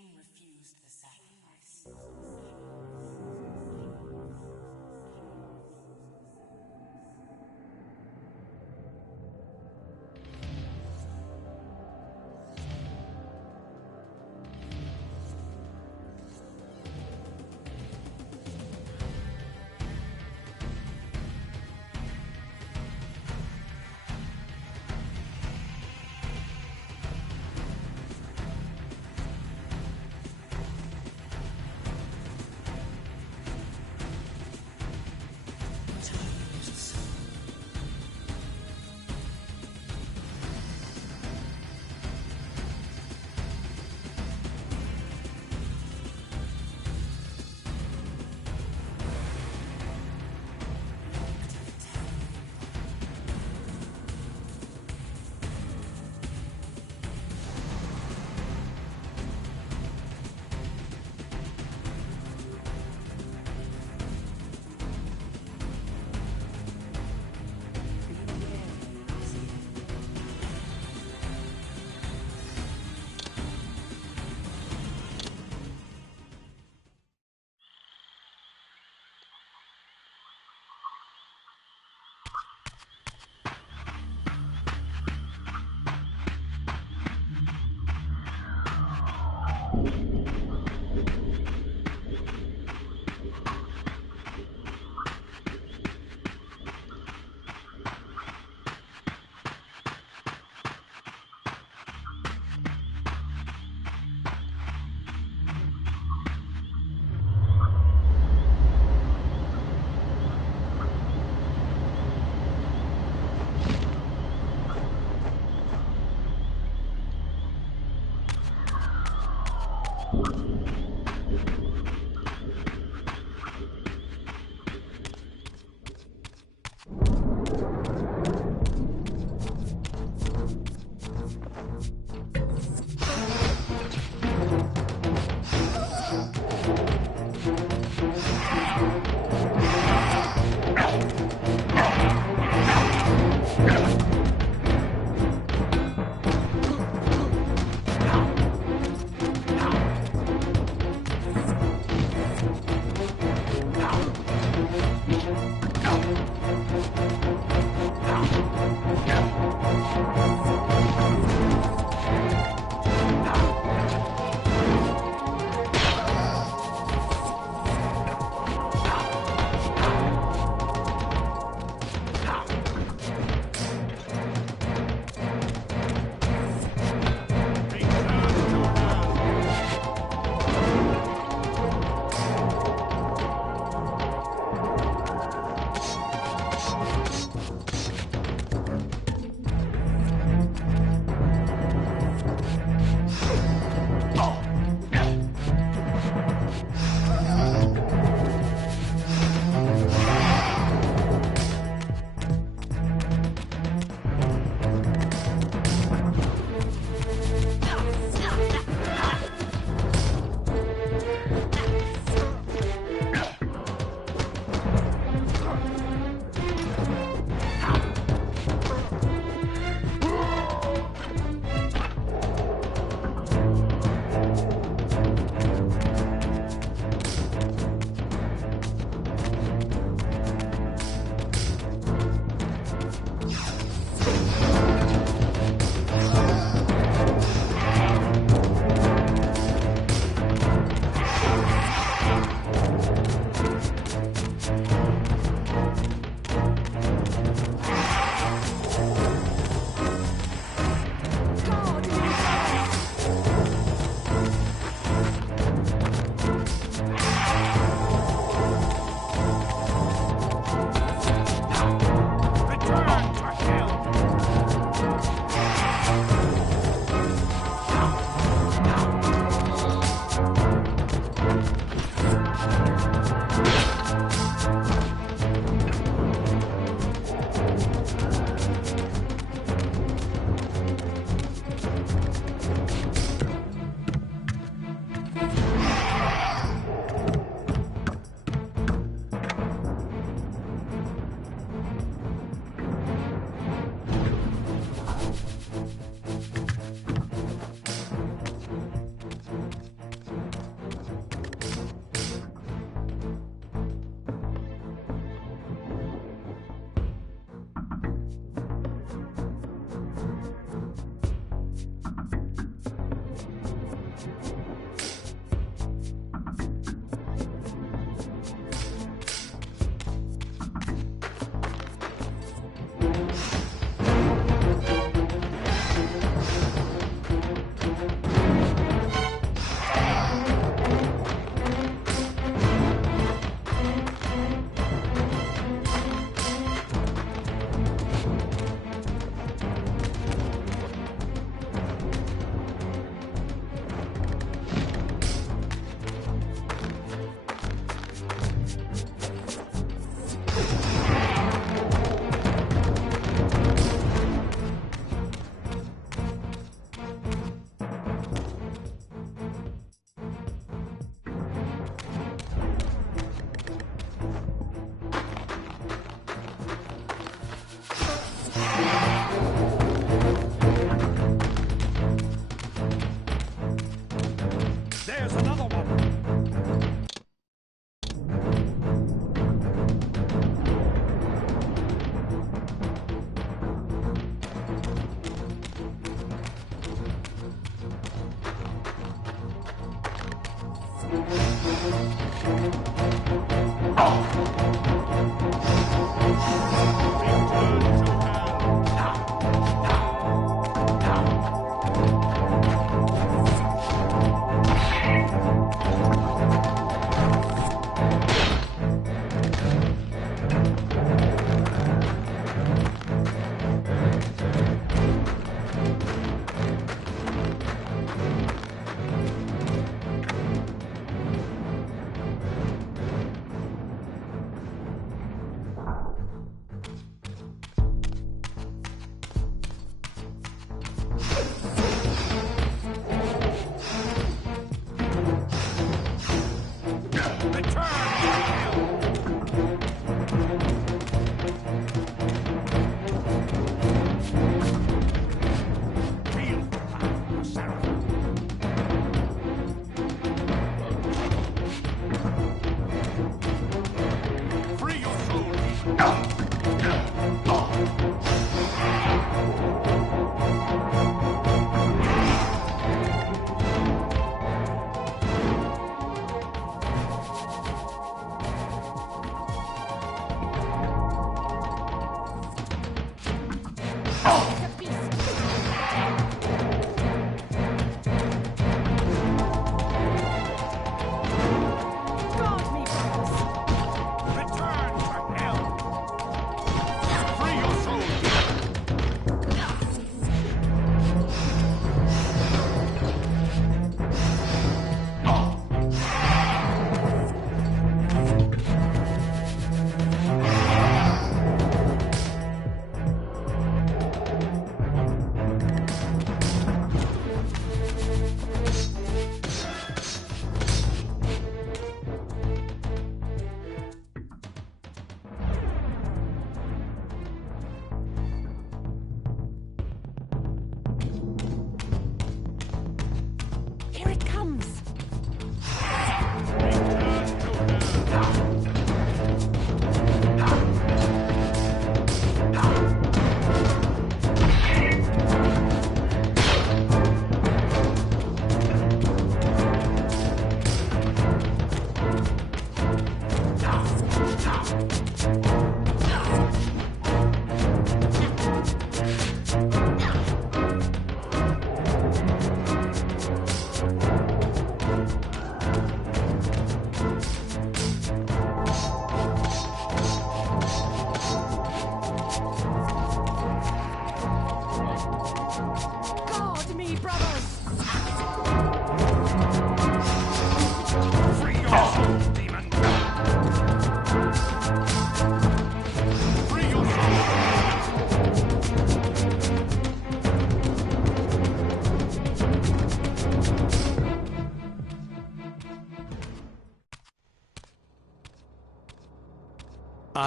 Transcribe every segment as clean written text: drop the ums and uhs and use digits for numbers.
Cain refused the sacrifice.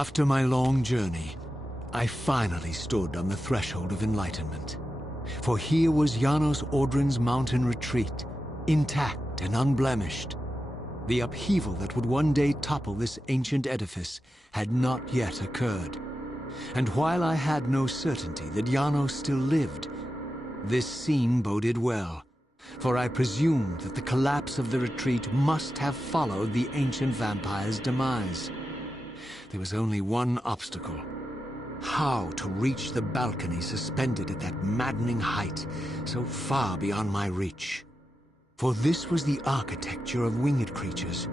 After my long journey, I finally stood on the threshold of enlightenment. For here was Janos Audrin's mountain retreat, intact and unblemished. The upheaval that would one day topple this ancient edifice had not yet occurred. And while I had no certainty that Janos still lived, this scene boded well, for I presumed that the collapse of the retreat must have followed the ancient vampire's demise. There was only one obstacle: how to reach the balcony suspended at that maddening height, so far beyond my reach. For this was the architecture of winged creatures.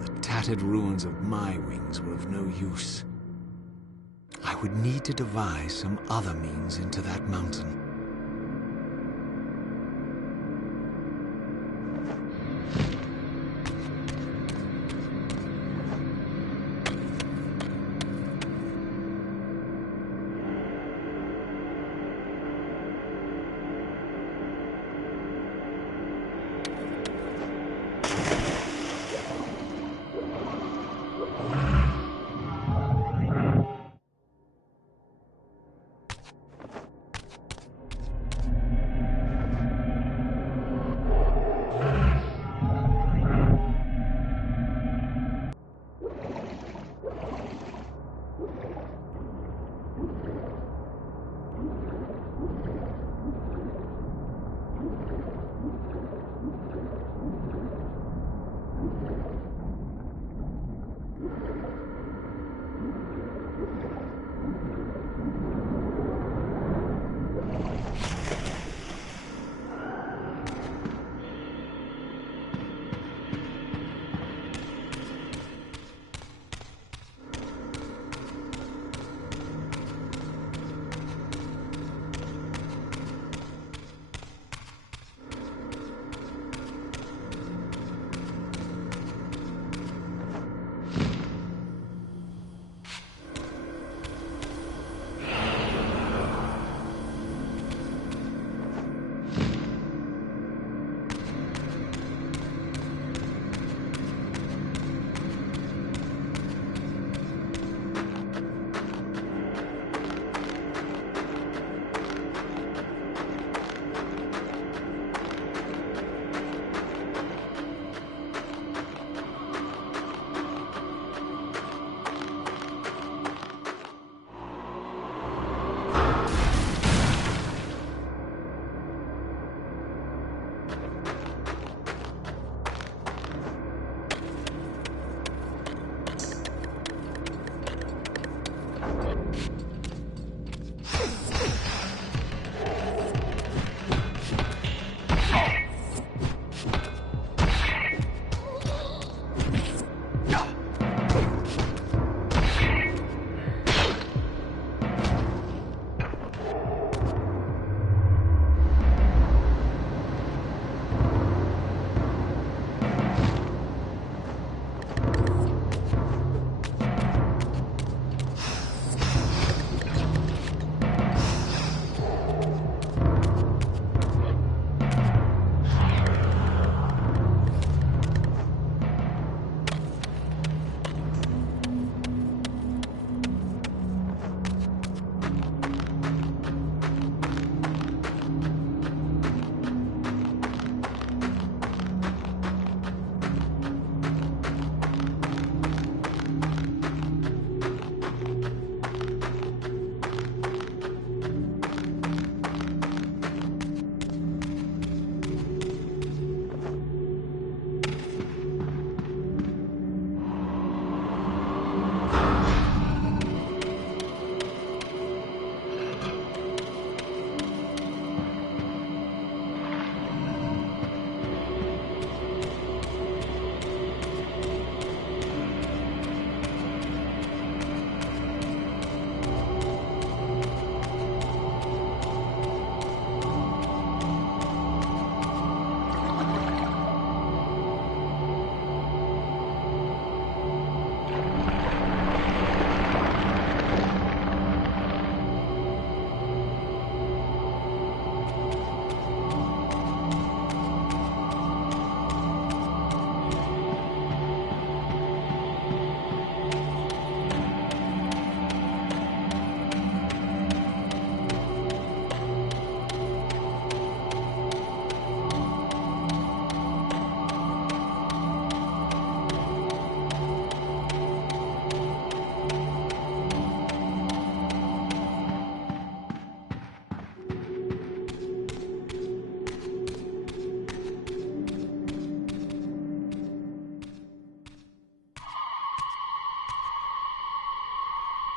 The tattered ruins of my wings were of no use. I would need to devise some other means into that mountain.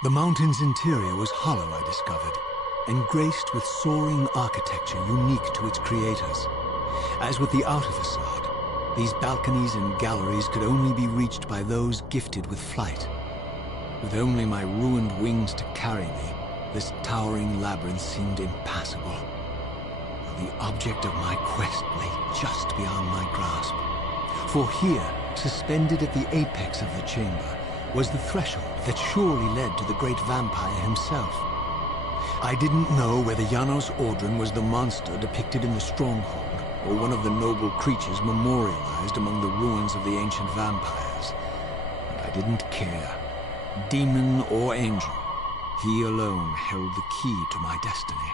The mountain's interior was hollow, I discovered, and graced with soaring architecture unique to its creators. As with the outer facade, these balconies and galleries could only be reached by those gifted with flight. With only my ruined wings to carry me, this towering labyrinth seemed impassable. The object of my quest lay just beyond my grasp. For here, suspended at the apex of the chamber, was the threshold that surely led to the great vampire himself. I didn't know whether Janos Audron was the monster depicted in the stronghold, or one of the noble creatures memorialized among the ruins of the ancient vampires. But I didn't care. Demon or angel, he alone held the key to my destiny.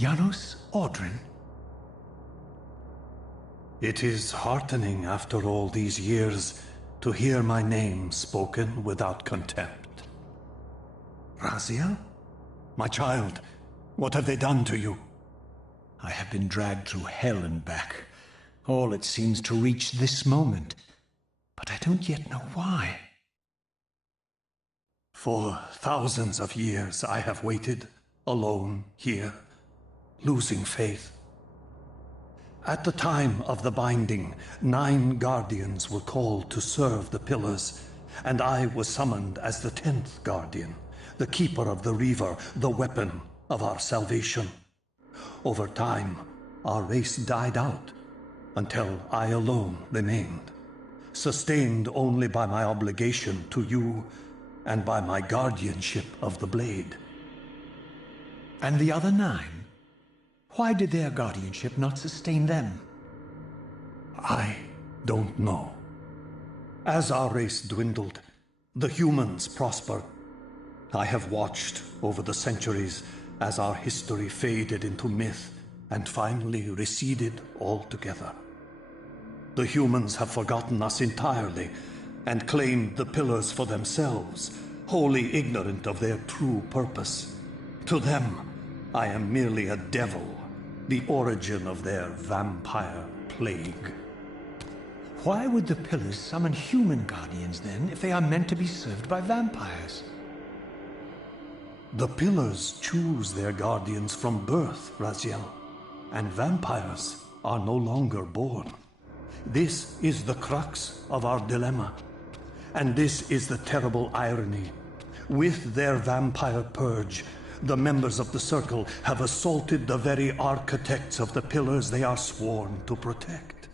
Janos Audrin? It is heartening after all these years to hear my name spoken without contempt. Raziel? My child, what have they done to you? I have been dragged through hell and back. All it seems to reach this moment. But I don't yet know why. For thousands of years I have waited, alone here, losing faith. At the time of the binding, 9 guardians were called to serve the pillars, and I was summoned as the 10th guardian, the keeper of the Reaver, the weapon of our salvation. Over time, our race died out, until I alone remained, sustained only by my obligation to you and by my guardianship of the blade. And the other 9? Why did their guardianship not sustain them? I don't know. As our race dwindled, the humans prospered. I have watched over the centuries as our history faded into myth and finally receded altogether. The humans have forgotten us entirely and claimed the pillars for themselves, wholly ignorant of their true purpose. To them, I am merely a devil, the origin of their vampire plague. Why would the pillars summon human guardians then, if they are meant to be served by vampires? The pillars choose their guardians from birth, Raziel, and vampires are no longer born. This is the crux of our dilemma, and this is the terrible irony. With their vampire purge, the members of the Circle have assaulted the very architects of the pillars they are sworn to protect.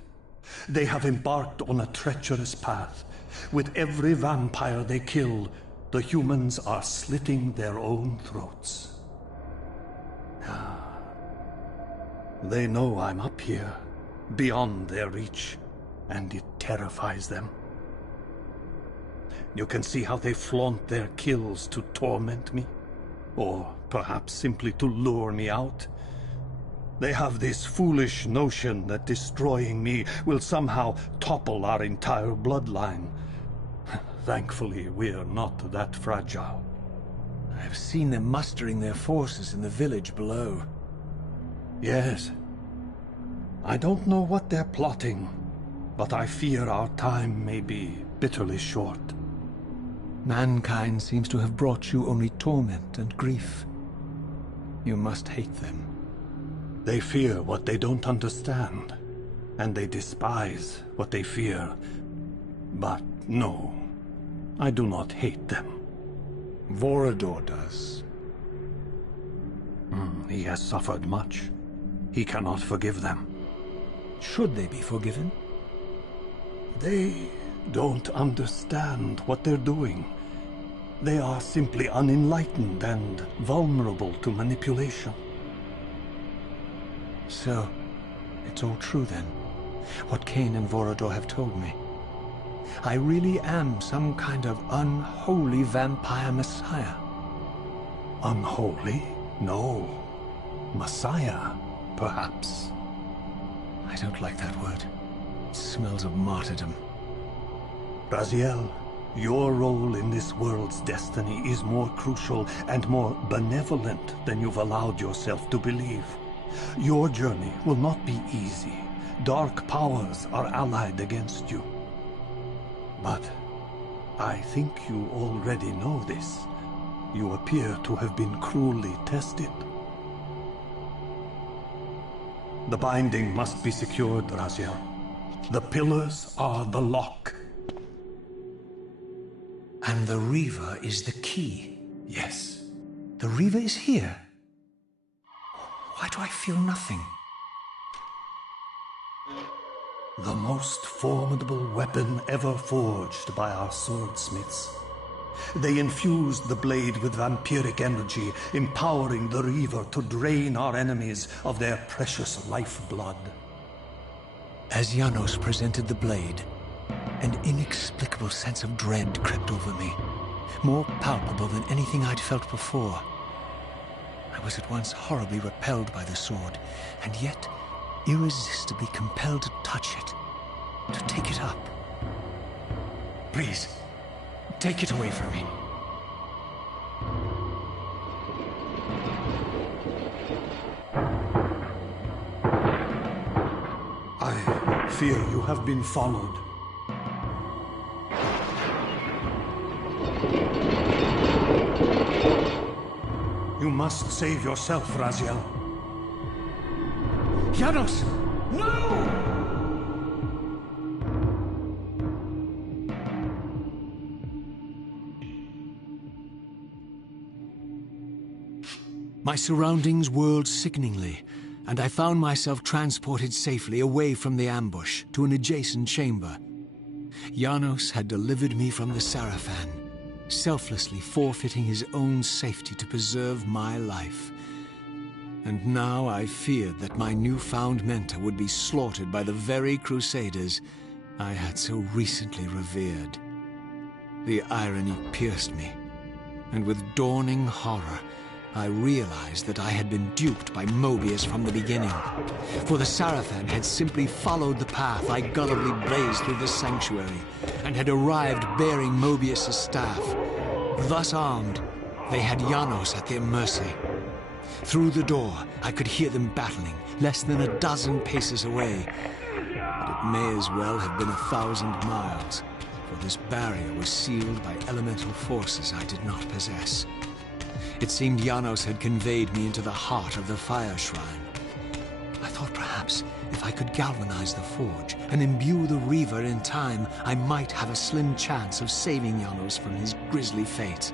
They have embarked on a treacherous path. With every vampire they kill, the humans are slitting their own throats. They know I'm up here, beyond their reach, and it terrifies them. You can see how they flaunt their kills to torment me, or perhaps simply to lure me out. They have this foolish notion that destroying me will somehow topple our entire bloodline. Thankfully, we're not that fragile. I've seen them mustering their forces in the village below. Yes. I don't know what they're plotting, but I fear our time may be bitterly short. Mankind seems to have brought you only torment and grief. You must hate them. They fear what they don't understand, and they despise what they fear. But no, I do not hate them. Vorador does. He has suffered much. He cannot forgive them. Should they be forgiven? They don't understand what they're doing. They are simply unenlightened and vulnerable to manipulation. So, it's all true then, what Cain and Vorador have told me. I really am some kind of unholy vampire messiah. Unholy? No. Messiah, perhaps. I don't like that word. It smells of martyrdom. Raziel, your role in this world's destiny is more crucial and more benevolent than you've allowed yourself to believe. Your journey will not be easy. Dark powers are allied against you. But I think you already know this. You appear to have been cruelly tested. The binding must be secured, Raziel. The pillars are the lock. And the Reaver is the key. Yes. The Reaver is here. Why do I feel nothing? The most formidable weapon ever forged by our swordsmiths. They infused the blade with vampiric energy, empowering the Reaver to drain our enemies of their precious lifeblood. As Janos presented the blade, an inexplicable sense of dread crept over me, more palpable than anything I'd felt before. I was at once horribly repelled by the sword, and yet irresistibly compelled to touch it, to take it up. Please, take it away from me. I fear you have been followed. You must save yourself, Raziel. Janos! No! My surroundings whirled sickeningly, and I found myself transported safely away from the ambush to an adjacent chamber. Janos had delivered me from the Sarafan, selflessly forfeiting his own safety to preserve my life. And now I feared that my newfound mentor would be slaughtered by the very crusaders I had so recently revered. The irony pierced me, and with dawning horror, I realized that I had been duped by Mobius from the beginning. For the Sarafan had simply followed the path I gullibly blazed through the sanctuary, and had arrived bearing Mobius' staff. Thus armed, they had Janos at their mercy. Through the door, I could hear them battling, less than a dozen paces away. But it may as well have been 1,000 miles, for this barrier was sealed by elemental forces I did not possess. It seemed Janos had conveyed me into the heart of the fire shrine. I thought perhaps if I could galvanize the forge and imbue the Reaver in time, I might have a slim chance of saving Janos from his grisly fate.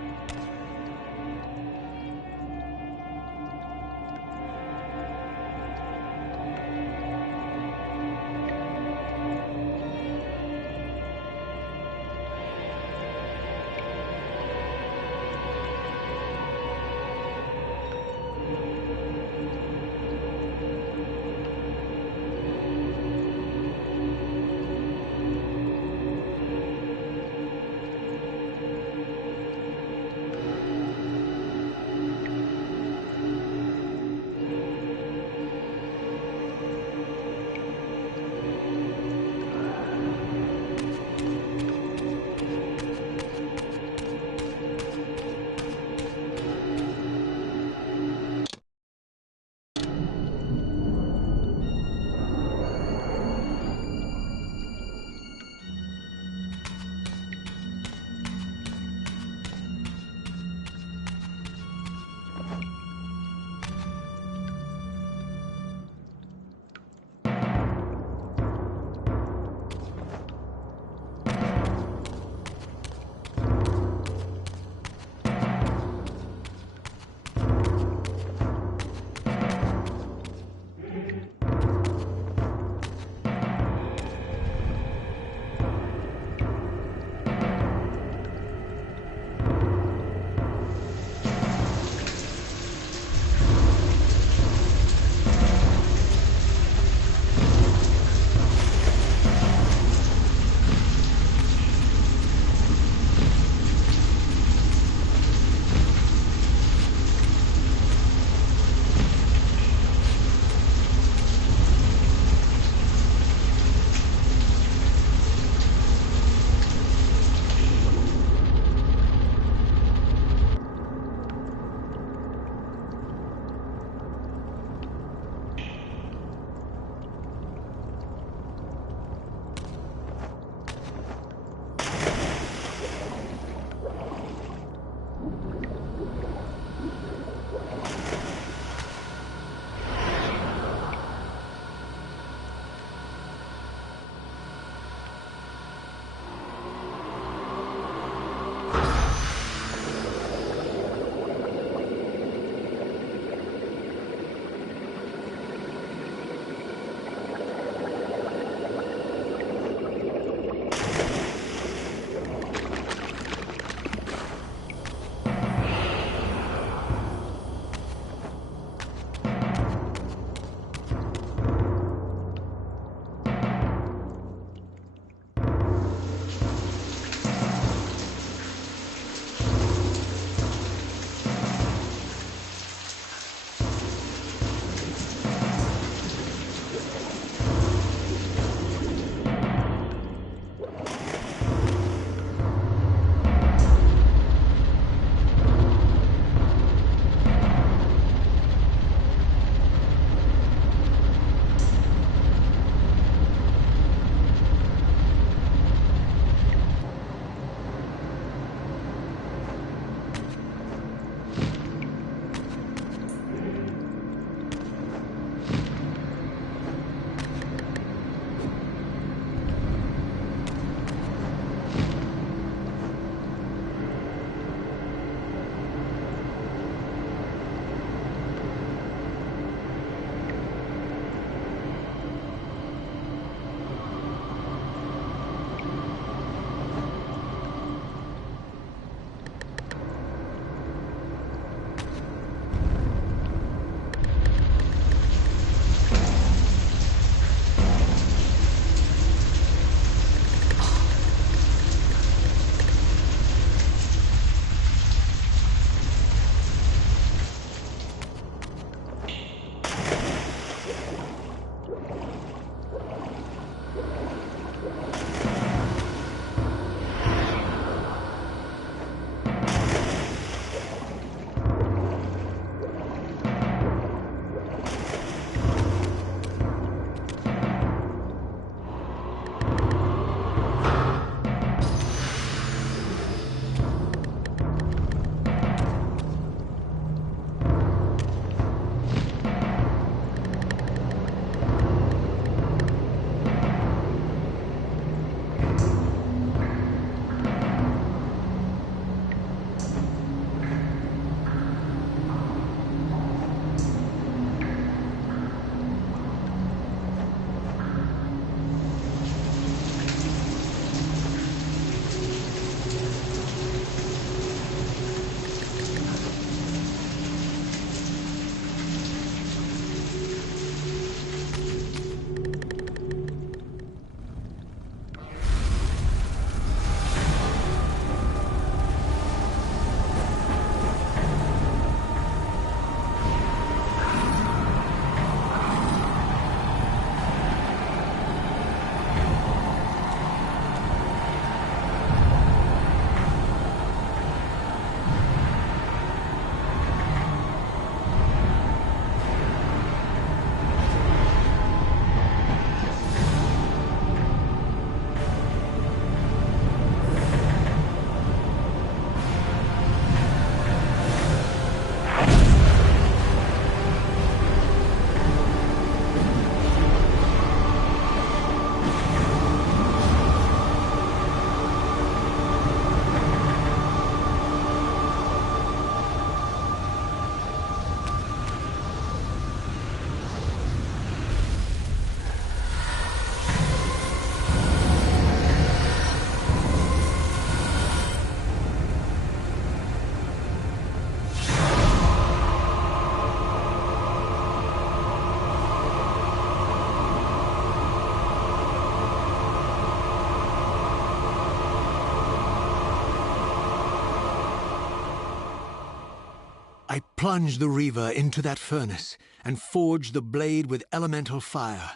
plunged the Reaver into that furnace and forged the blade with elemental fire.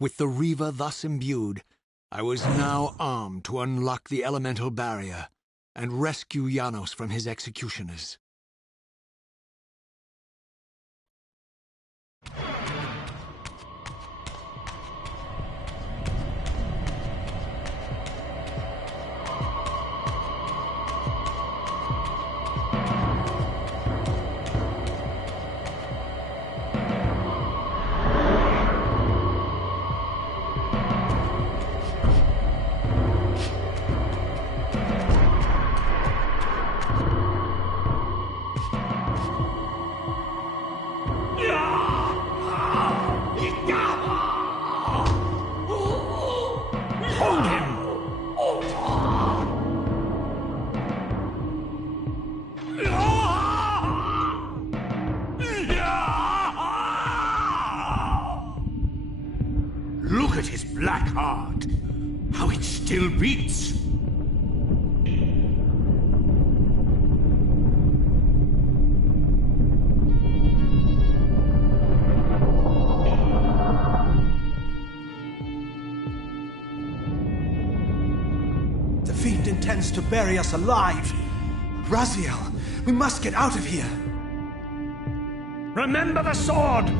With the Reaver thus imbued, I was now armed to unlock the elemental barrier and rescue Janos from his executioners. Look at his black heart! How it still beats! The fiend intends to bury us alive! Raziel, we must get out of here! Remember the sword!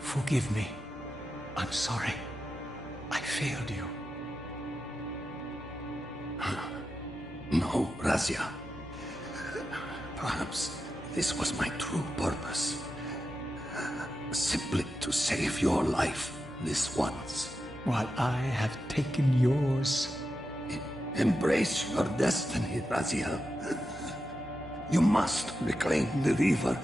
Forgive me. I'm sorry. I failed you. No, Razia. Perhaps this was my true purpose. Simply to save your life this once. While I have taken yours. Embrace your destiny, Razia. You must reclaim the Reaver.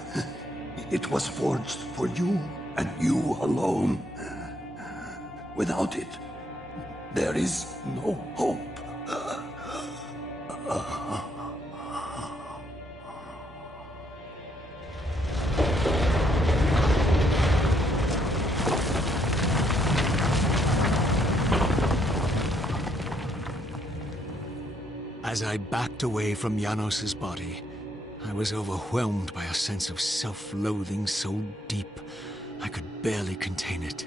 It was forged for you and you alone. Without it, there is no hope. As I backed away from Janos's body, I was overwhelmed by a sense of self-loathing so deep I could barely contain it.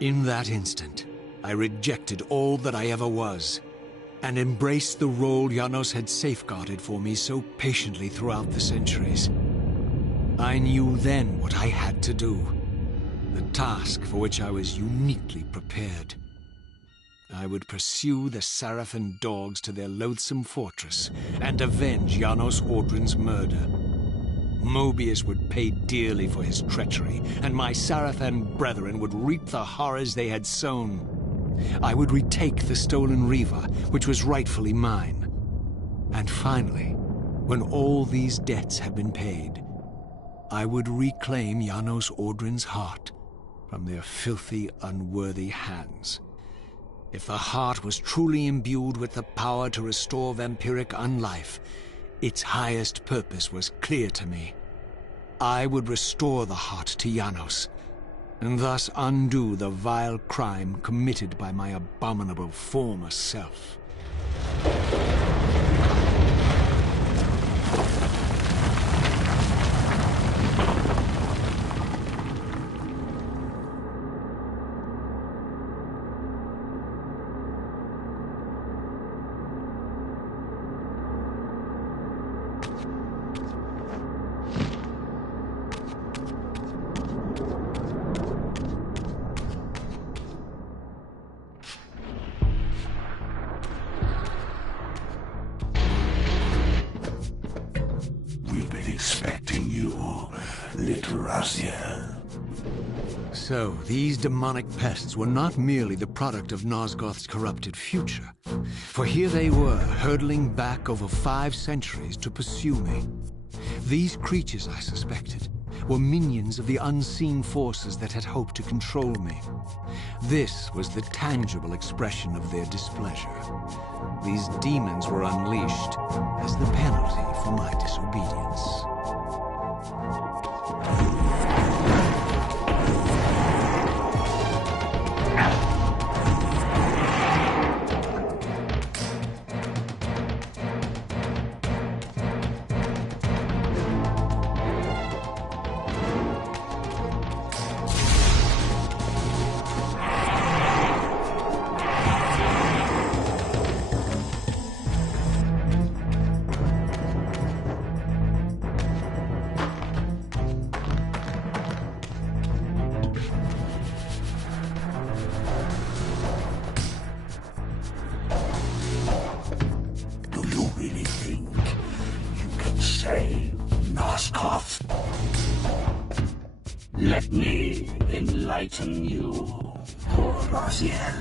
In that instant, I rejected all that I ever was, and embraced the role Janos had safeguarded for me so patiently throughout the centuries. I knew then what I had to do, the task for which I was uniquely prepared. I would pursue the Sarafan dogs to their loathsome fortress and avenge Janos Audrin's murder. Mobius would pay dearly for his treachery, and my Sarafan brethren would reap the horrors they had sown. I would retake the stolen Reaver, which was rightfully mine. And finally, when all these debts had been paid, I would reclaim Janos Audrin's heart from their filthy, unworthy hands. If the heart was truly imbued with the power to restore vampiric unlife, its highest purpose was clear to me. I would restore the heart to Janos, and thus undo the vile crime committed by my abominable former self. Expecting you, little Raziel. So, these demonic pests were not merely the product of Nosgoth's corrupted future, for here they were, hurtling back over 5 centuries to pursue me. These creatures, I suspected, were minions of the unseen forces that had hoped to control me. This was the tangible expression of their displeasure. These demons were unleashed as the penalty for my disobedience. Let me enlighten you, poor Raziel.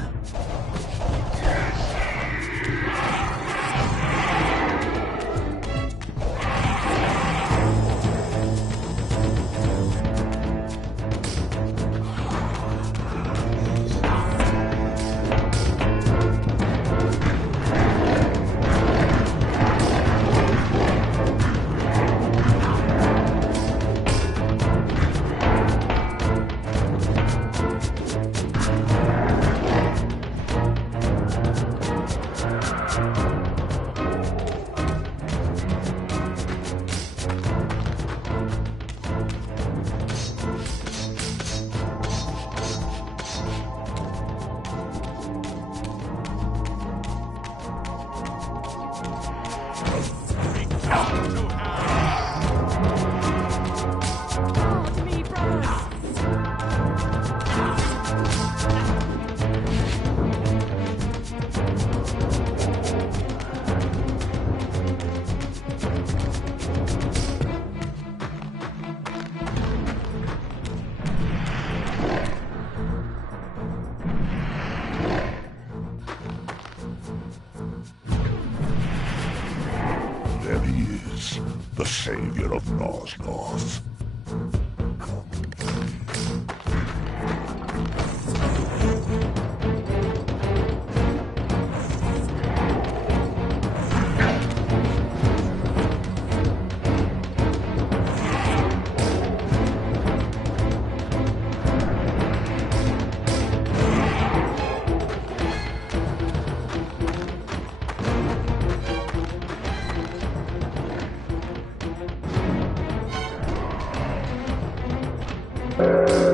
There he is, the savior of Nosgoth. You